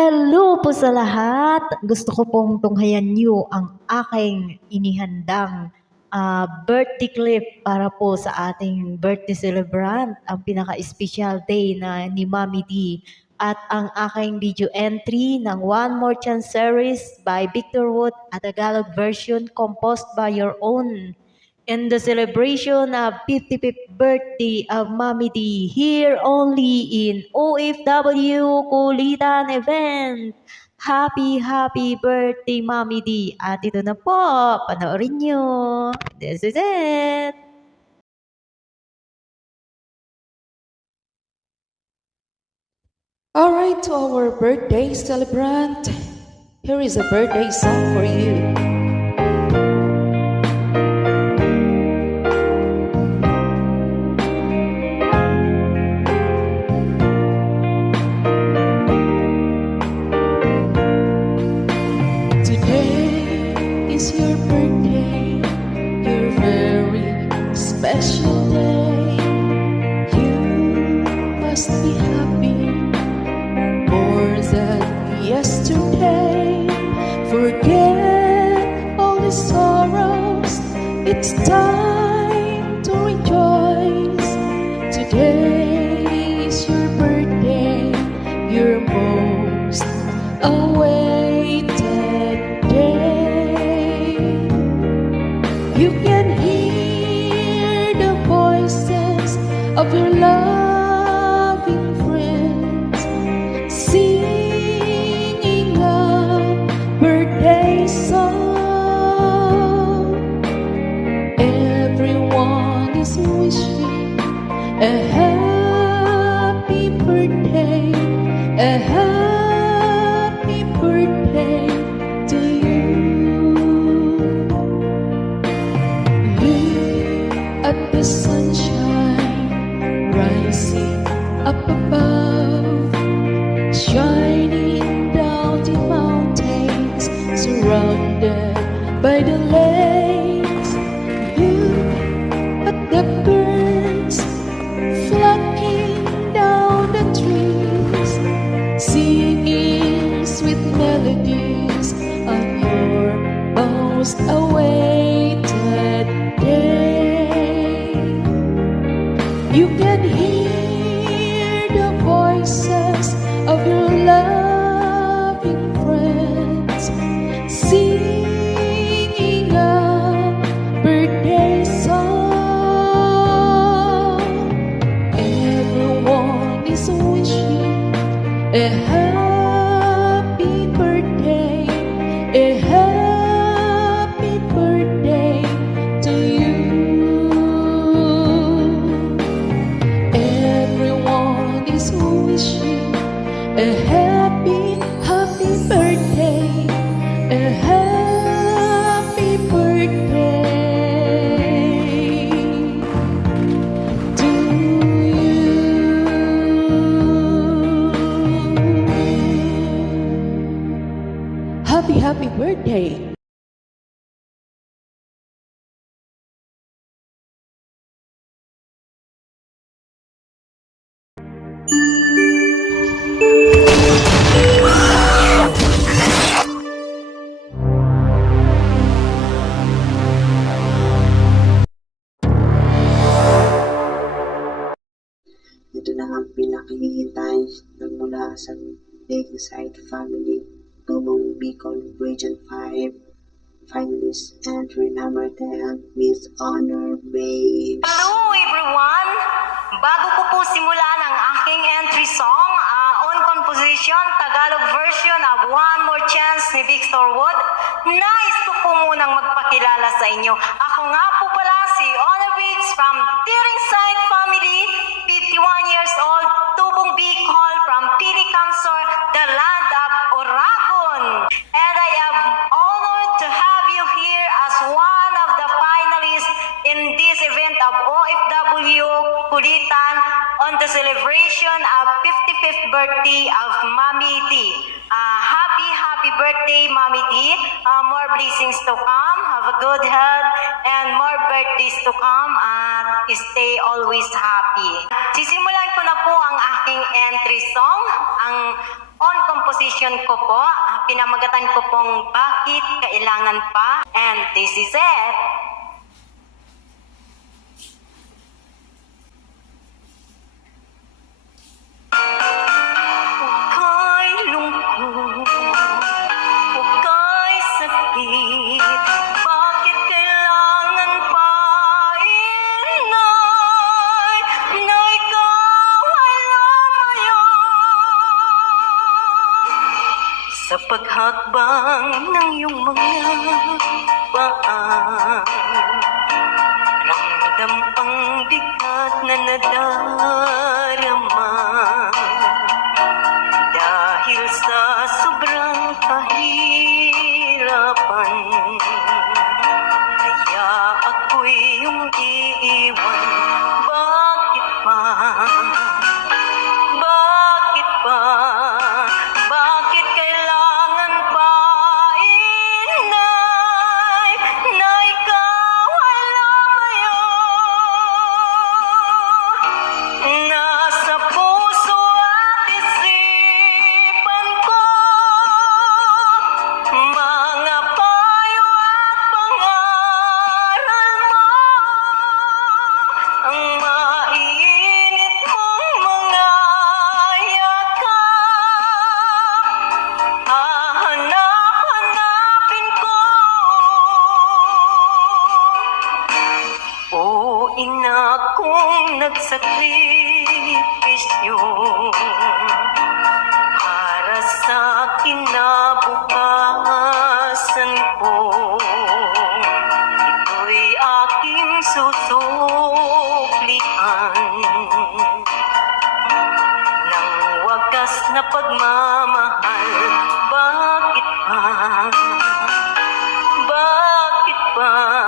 Hello po sa lahat! Gusto ko pong tunghayan niyo ang aking inihandang birthday clip para po sa ating birthday celebrant, ang pinaka-special day na ni Mommy D. At ang aking video entry ng One More Chance series by Victor Wood, a Tagalog version composed by your own. In the celebration of 55th birthday of Mommy D, here only in OFW Kulitan event. Happy birthday Mommy D. At ito na po, panoorin nyo. This is it. Alright, to our birthday celebrant, here is a birthday song for you. Today is your birthday, your very special day. You must be happy more than yesterday. Forget all the sorrows, it's time to rejoice. Today is your birthday, your most awaited day. You can hear the voices of your loving friends singing a birthday song. Everyone is wishing a happy birthday, a happy birthday to you. Look at the sunshine rising up above, shining down the mountains, surrounded by the lakes. Look at the birds flocking down the trees, singing sweet melodies on your most awaited day. You can hear the voices of your loving friends singing a birthday song. Everyone is wishing a happy birthday, a happy birthday to you. Everyone is wishing a happy birthday, a happy birthday to you. Happy birthday. Ito na ang pinakahihintay na mula sa Lakeside family, Tubong Bicol Region 5 finalist entry number 10, Miss Honor Babes. Hello everyone! Bago ko po simulan ang aking entry song, on composition, Tagalog version of One More Chance ni Victor Wood, nais ko po munang magpakilala sa inyo. Ako nga po pala si Honor Babes from Tiringside family, 51 years old, Tubong Bicol from Pili Camsor, the land of Oragon. And I am honored to have you here as one of the finalists in this event of OFW Kulitan on the celebration of 55th birthday of Mommy D. Happy birthday, Mommy D. More blessings to come. Have a good health and more birthdays to come. Stay always happy. Sisimulan ko na po ang aking entry song, ang on composition composition ko po, pinamagatan ko pong Bakit Kailangan Pa, and this is it. Huwag lungkot, huwag ka'y sakit, bakit kailangan pa, inay, na ikaw ay lumayo sa paghakbang ng iyong mga paa. Ramdam ang bigat na nadarama dahil sa sobrang kahirapan. Kaya ako'y iyong iiwan. Bakit pa? Bakit pa? Bakit kailangan pa, inay, na ikaw ay lumayo? Nasa puso at isipan ko mga payo at pangaral mo, ang maiinit mong mga yakap. Hahanap-hanapin ko. O ina kong nagsakripisyo para sa kinabukasan ko, ito'y aking susuklian ng wagas na pagmamahal. Bakit pa? Bakit pa?